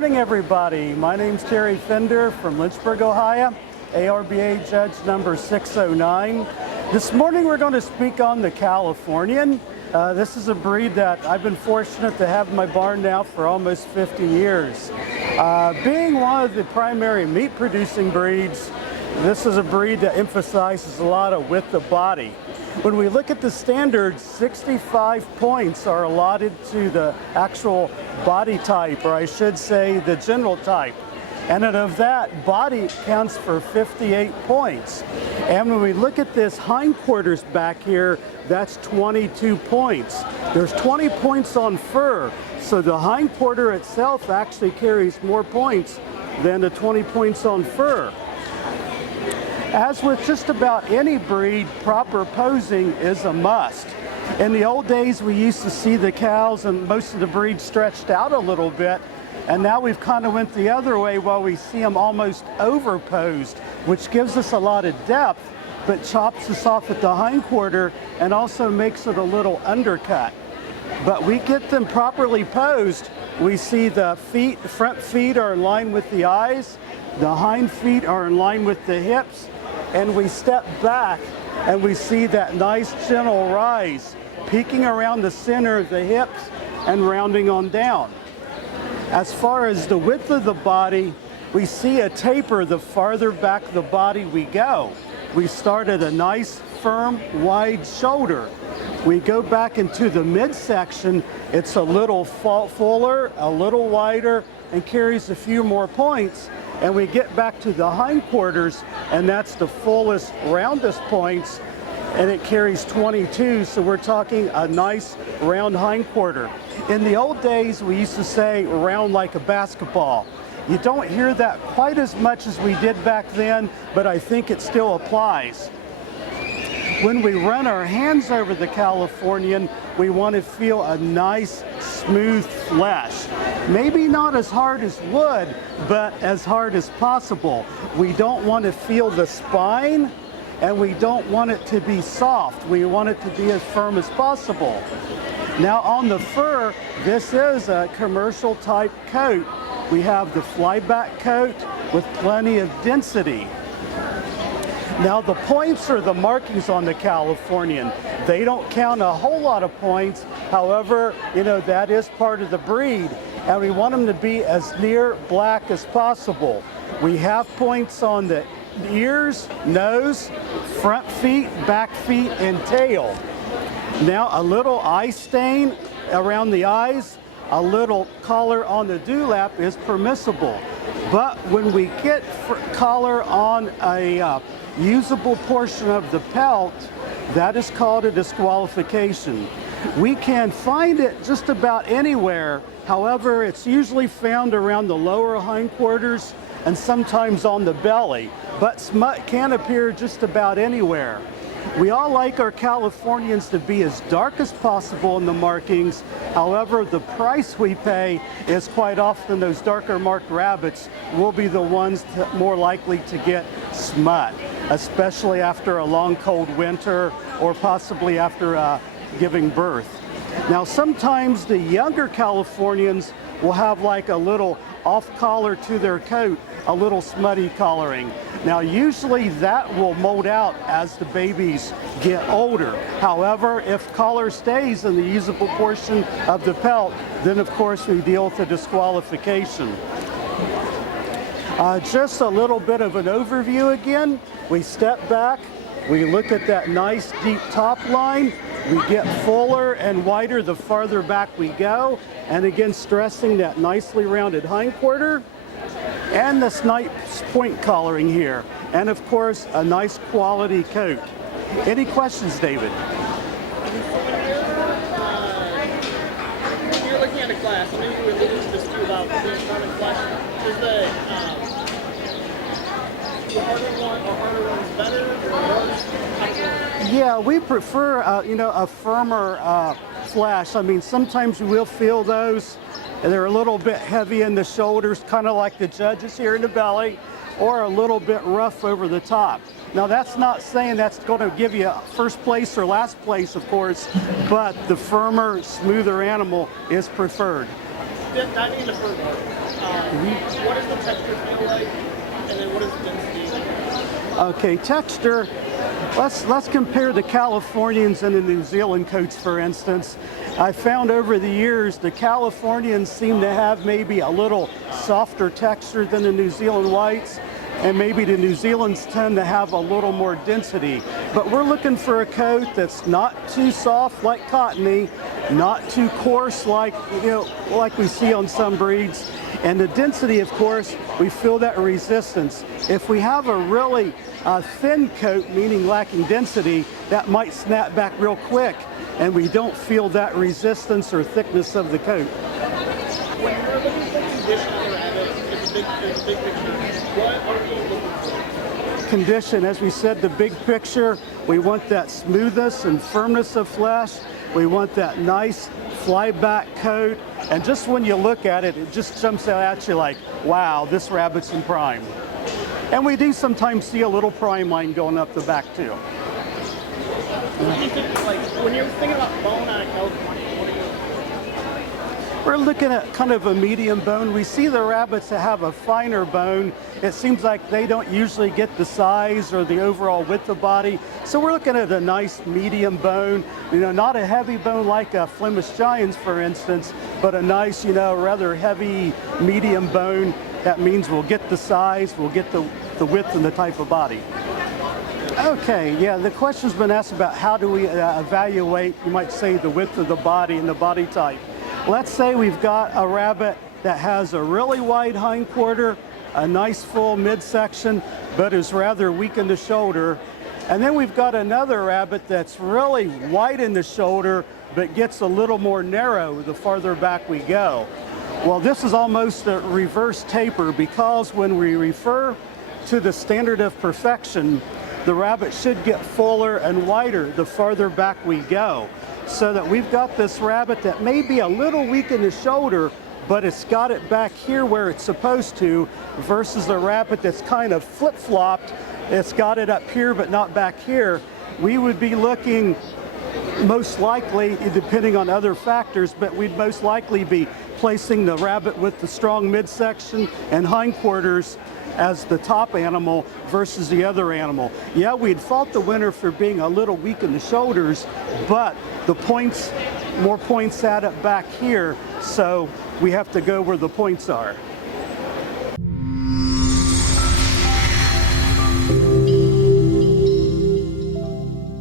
morning, everybody. My name's Terry Fender from Lynchburg, Ohio, ARBA Judge number 609. This morning we're going to speak on the Californian. This is a breed that I've been fortunate to have in my barn now for almost 50 years. Being one of the primary meat-producing breeds, this is a breed that emphasizes a lot of width of body. When we look at the standards, 65 points are allotted to the actual body type, or I should say the general type. And out of that, body counts for 58 points. And when we look at this hindquarters back here, that's 22 points. There's 20 points on fur, so the hindquarter itself actually carries more points than the 20 points on fur. As with just about any breed, proper posing is a must. In the old days, we used to see the cows and most of the breed stretched out a little bit, and now we've kind of went the other way while we see them almost overposed, which gives us a lot of depth, but chops us off at the hindquarter and also makes it a little undercut. But we get them properly posed. We see the feet, the front feet are in line with the eyes, the hind feet are in line with the hips, and we step back and we see that nice gentle rise, peaking around the center of the hips and rounding on down. As far as the width of the body, we see a taper the farther back the body we go. We start at a nice, firm, wide shoulder. We go back into the midsection, it's a little fuller, a little wider, and carries a few more points. And we get back to the hindquarters, and that's the fullest, roundest points, and it carries 22, so we're talking a nice round hindquarter. In the old days, we used to say round like a basketball. You don't hear that quite as much as we did back then, but I think it still applies. When we run our hands over the Californian, we want to feel a nice, smooth flesh. Maybe not as hard as wood, but as hard as possible. We don't want to feel the spine, and we don't want it to be soft. We want it to be as firm as possible. Now on the fur, this is a commercial type coat. We have the flyback coat with plenty of density. Now the points are the markings on the Californian. They don't count a whole lot of points. However, that is part of the breed, and we want them to be as near black as possible. We have points on the ears, nose, front feet, back feet, and tail. Now a little eye stain around the eyes, a little collar on the dewlap is permissible. But when we get collar on a usable portion of the pelt, that is called a disqualification. We can find it just about anywhere. However, it's usually found around the lower hindquarters and sometimes on the belly, but smut can appear just about anywhere. We all like our Californians to be as dark as possible in the markings. However, the price we pay is quite often those darker marked rabbits will be the ones more likely to get smut, especially after a long cold winter or possibly after giving birth. Now sometimes the younger Californians will have like a little off collar to their coat, a little smutty coloring. Now usually that will mold out as the babies get older. However, if collar stays in the usable portion of the pelt, then of course we deal with a disqualification. Just a little bit of an overview again. We step back, we look at that nice deep top line, we get fuller and wider the farther back we go, and again stressing that nicely rounded hindquarter and this nice point collaring here, and of course a nice quality coat. Any questions, David? When you're looking at a class, maybe we were alluding to this too about being firm and flesh. Is the harder ones better or worse? Yeah, we prefer a firmer flesh. I mean, sometimes you will feel those. They're a little bit heavy in the shoulders, kind of like the judges here in the belly, or a little bit rough over the top. Now that's not saying that's going to give you first place or last place, of course, but the firmer, smoother animal is preferred. diving into fur more, what does the texture feel like, and then what is the density? Okay, texture. Let's compare the Californians and the New Zealand coats, for instance. I found over the years the Californians seem to have maybe a little softer texture than the New Zealand whites, and maybe the New Zealands tend to have a little more density. But we're looking for a coat that's not too soft like cottony, not too coarse like like we see on some breeds. And the density, of course, we feel that resistance. If we have a really thin coat, meaning lacking density, that might snap back real quick, and we don't feel that resistance or thickness of the coat. When you're looking for condition on the rabbit, it's a big picture. What are you looking for? Condition, as we said, the big picture, we want that smoothness and firmness of flesh. We want that nice flyback coat, and just when you look at it, it just jumps out at you like, wow, this rabbit's in prime. And we do sometimes see a little prime line going up the back too. What do you think, like, when you're thinking about bone on a California, what are you looking for? We're looking at kind of a medium bone. We see the rabbits that have a finer bone. It seems like they don't usually get the size or the overall width of body. So we're looking at a nice medium bone, not a heavy bone like a Flemish Giants, for instance, but a nice, rather heavy medium bone. That means we'll get the size, we'll get the width and the type of body. Okay, yeah, the question's been asked about how do we evaluate, you might say, the width of the body and the body type. Let's say we've got a rabbit that has a really wide hindquarter, a nice full midsection, but is rather weak in the shoulder. And then we've got another rabbit that's really wide in the shoulder, but gets a little more narrow the farther back we go. Well, this is almost a reverse taper, because when we refer to the standard of perfection, the rabbit should get fuller and wider the farther back we go. So that we've got this rabbit that may be a little weak in the shoulder, but it's got it back here where it's supposed to, versus the rabbit that's kind of flip-flopped. It's got it up here but not back here. We would be looking most likely, depending on other factors, but we'd most likely be placing the rabbit with the strong midsection and hindquarters as the top animal versus the other animal. Yeah, we'd fault the winner for being a little weak in the shoulders, but the points, more points add up back here, so we have to go where the points are.